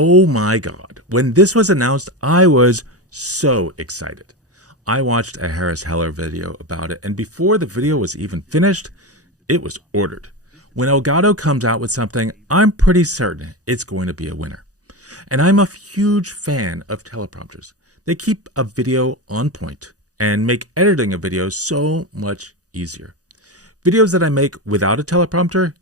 Oh my God. When this was announced, I was so excited. I watched a Harris Heller video about it, and before the video was even finished, it was ordered. When Elgato comes out with something, I'm pretty certain it's going to be a winner. And I'm a huge fan of teleprompters. They keep a video on point and make editing a video so much easier. Videos that I make without a teleprompter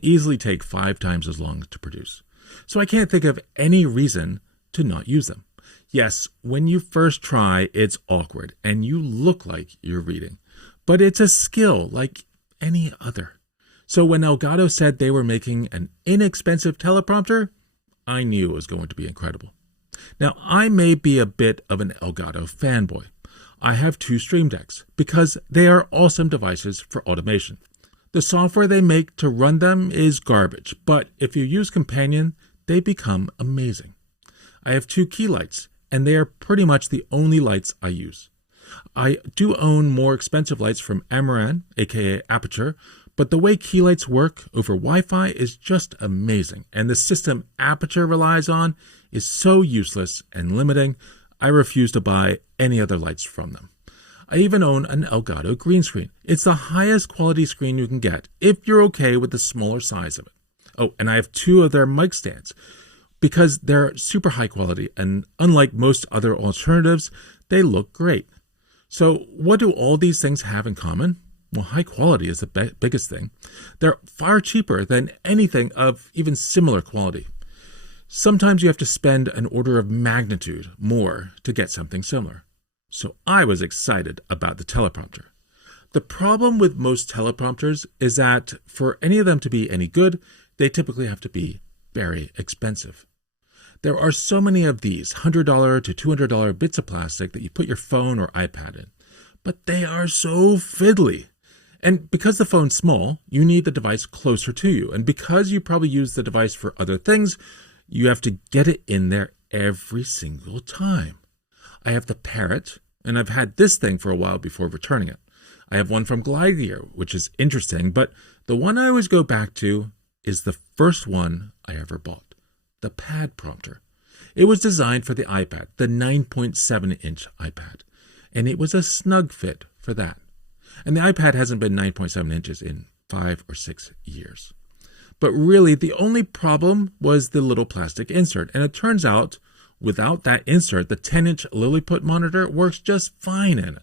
easily take 5 times as long to produce. So I can't think of any reason to not use them. Yes, when you first try, it's awkward and you look like you're reading, but it's a skill like any other. So when Elgato said they were making an inexpensive teleprompter, I knew it was going to be incredible. Now, I may be a bit of an Elgato fanboy. I have 2 Stream Decks because they are awesome devices for automation. The software they make to run them is garbage, but if you use Companion, they become amazing. I have 2 key lights, and they are pretty much the only lights I use. I do own more expensive lights from Amaran, aka Aperture, but the way key lights work over Wi-Fi is just amazing, and the system Aperture relies on is so useless and limiting, I refuse to buy any other lights from them. I even own an Elgato green screen. It's the highest quality screen you can get if you're okay with the smaller size of it. Oh, and I have 2 of their mic stands because they're super high quality, and unlike most other alternatives, they look great. So what do all these things have in common? Well, high quality is the biggest thing. They're far cheaper than anything of even similar quality. Sometimes you have to spend an order of magnitude more to get something similar. So I was excited about the teleprompter. The problem with most teleprompters is that for any of them to be any good, they typically have to be very expensive. There are so many of these $100 to $200 bits of plastic that you put your phone or iPad in, but they are so fiddly. And because the phone's small, you need the device closer to you. And because you probably use the device for other things, you have to get it in there every single time. I have the Parrot, and I've had this thing for a while before returning it. I have one from Glide, which is interesting, but the one I always go back to is the first one I ever bought, the Pad Prompter. It was designed for the iPad, the 9.7-inch iPad, and it was a snug fit for that. And the iPad hasn't been 9.7 inches in 5 or 6 years. But really, the only problem was the little plastic insert. And it turns out, without that insert, the 10-inch Lilliput monitor works just fine in it.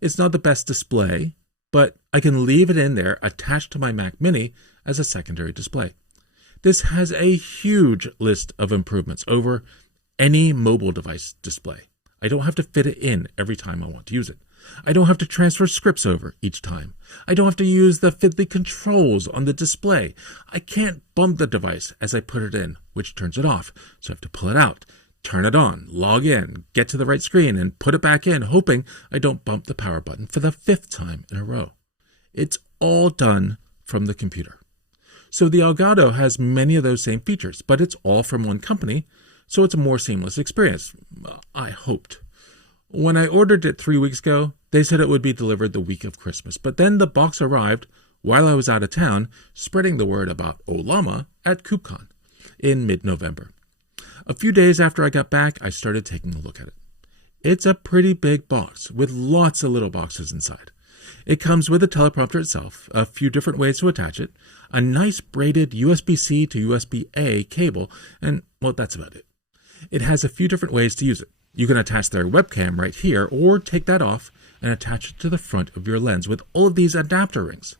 It's not the best display, but I can leave it in there attached to my Mac Mini as a secondary display. This has a huge list of improvements over any mobile device display. I don't have to fit it in every time I want to use it. I don't have to transfer scripts over each time. I don't have to use the fiddly controls on the display. I can't bump the device as I put it in, which turns it off. So I have to pull it out, turn it on, log in, get to the right screen, and put it back in, hoping I don't bump the power button for the 5th time in a row. It's all done from the computer. So the Elgato has many of those same features, but it's all from one company, so it's a more seamless experience. I hoped. When I ordered it 3 weeks ago, they said it would be delivered the week of Christmas, but then the box arrived while I was out of town, spreading the word about Olama at KubeCon in mid-November. A few days after I got back, I started taking a look at it. It's a pretty big box with lots of little boxes inside. It comes with a teleprompter itself, a few different ways to attach it, a nice braided USB-C to USB-A cable, and, well, that's about it. It has a few different ways to use it. You can attach their webcam right here, or take that off and attach it to the front of your lens with all of these adapter rings.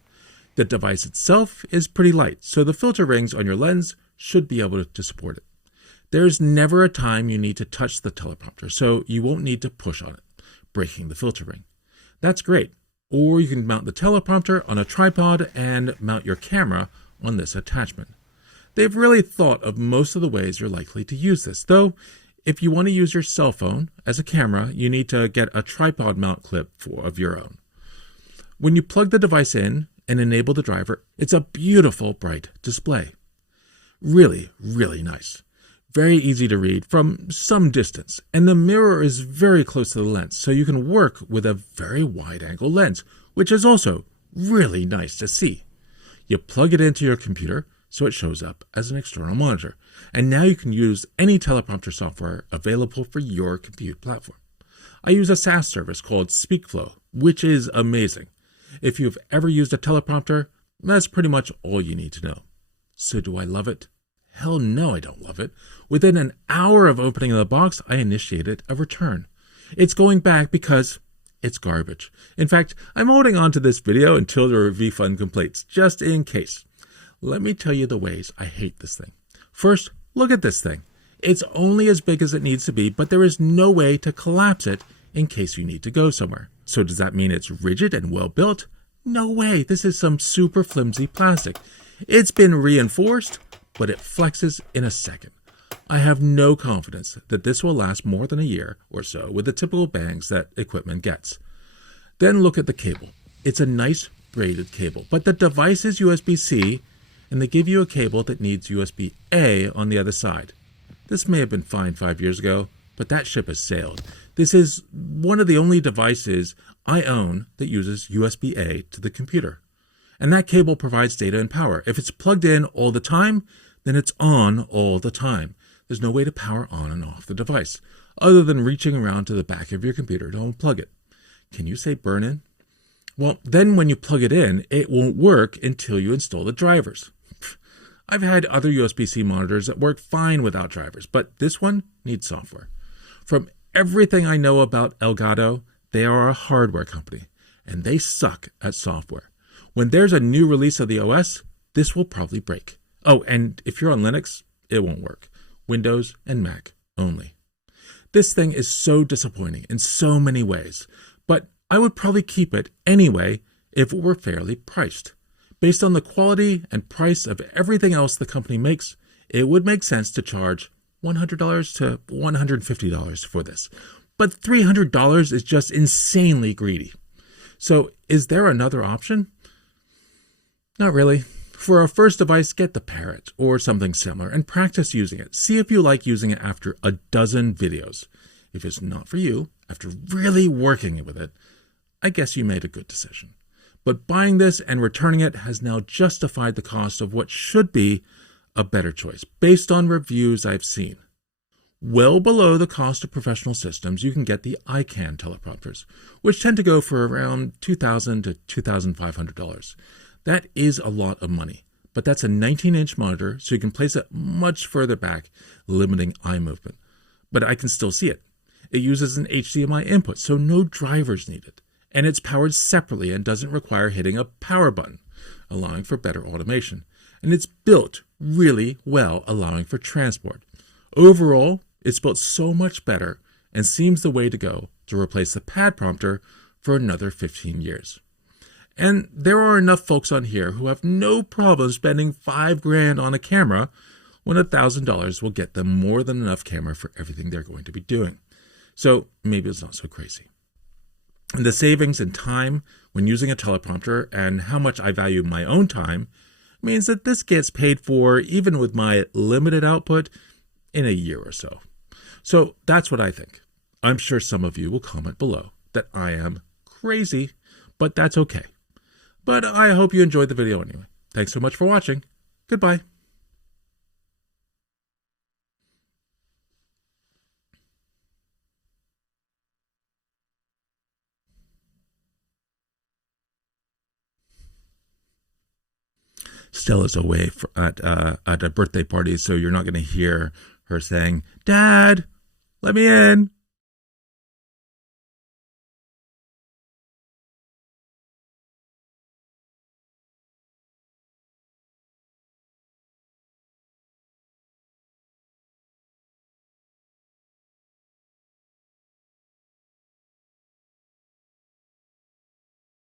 The device itself is pretty light, so the filter rings on your lens should be able to support it. There's never a time you need to touch the teleprompter, so you won't need to push on it, breaking the filter ring. That's great. Or you can mount the teleprompter on a tripod and mount your camera on this attachment. They've really thought of most of the ways you're likely to use this, though if you want to use your cell phone as a camera, you need to get a tripod mount clip of your own. When you plug the device in and enable the driver, it's a beautiful, bright display. Really, really nice. Very easy to read from some distance, and the mirror is very close to the lens, so you can work with a very wide-angle lens, which is also really nice to see. You plug it into your computer, so it shows up as an external monitor. And now you can use any teleprompter software available for your compute platform. I use a SaaS service called SpeakFlow, which is amazing. If you've ever used a teleprompter, that's pretty much all you need to know. So do I love it? Hell no, I don't love it. Within an hour of opening the box, I initiated a return. It's going back because it's garbage. In fact, I'm holding on to this video until the refund completes, just in case. Let me tell you the ways I hate this thing. First, look at this thing. It's only as big as it needs to be, but there is no way to collapse it in case you need to go somewhere. So does that mean it's rigid and well built? No way. This is some super flimsy plastic. It's been reinforced, but it flexes in a second. I have no confidence that this will last more than a year or so with the typical bangs that equipment gets. Then look at the cable. It's a nice braided cable, but the device is USB-C, and they give you a cable that needs USB-A on the other side. This may have been fine 5 years ago, but that ship has sailed. This is one of the only devices I own that uses USB-A to the computer. And that cable provides data and power. If it's plugged in all the time, then it's on all the time. There's no way to power on and off the device, other than reaching around to the back of your computer to unplug it. Can you say burn in? Well, then when you plug it in, it won't work until you install the drivers. I've had other USB-C monitors that work fine without drivers, but this one needs software. From everything I know about Elgato, they are a hardware company, and they suck at software. When there's a new release of the OS, this will probably break. Oh, and if you're on Linux, it won't work. Windows and Mac only. This thing is so disappointing in so many ways, but I would probably keep it anyway if it were fairly priced. Based on the quality and price of everything else the company makes, it would make sense to charge $100 to $150 for this. But $300 is just insanely greedy. So is there another option? Not really. For a first device, get the Parrot or something similar and practice using it. See if you like using it after a dozen videos. If it's not for you, after really working with it, I guess you made a good decision. But buying this and returning it has now justified the cost of what should be a better choice, based on reviews I've seen. Well below the cost of professional systems, you can get the Ikan teleprompters, which tend to go for around $2,000 to $2,500. That is a lot of money, but that's a 19-inch monitor, so you can place it much further back, limiting eye movement. But I can still see it. It uses an HDMI input, so no drivers needed. And it's powered separately and doesn't require hitting a power button, allowing for better automation. And it's built really well, allowing for transport. Overall, it's built so much better and seems the way to go to replace the pad prompter for another 15 years. And there are enough folks on here who have no problem spending $5,000 on a camera when $1,000 will get them more than enough camera for everything they're going to be doing. So maybe it's not so crazy. And the savings in time when using a teleprompter and how much I value my own time means that this gets paid for, even with my limited output, in a year or so. So that's what I think. I'm sure some of you will comment below that I am crazy, but that's okay. But I hope you enjoyed the video anyway. Thanks so much for watching. Goodbye. Stella's away at a birthday party, so you're not going to hear her saying, "Dad, let me in."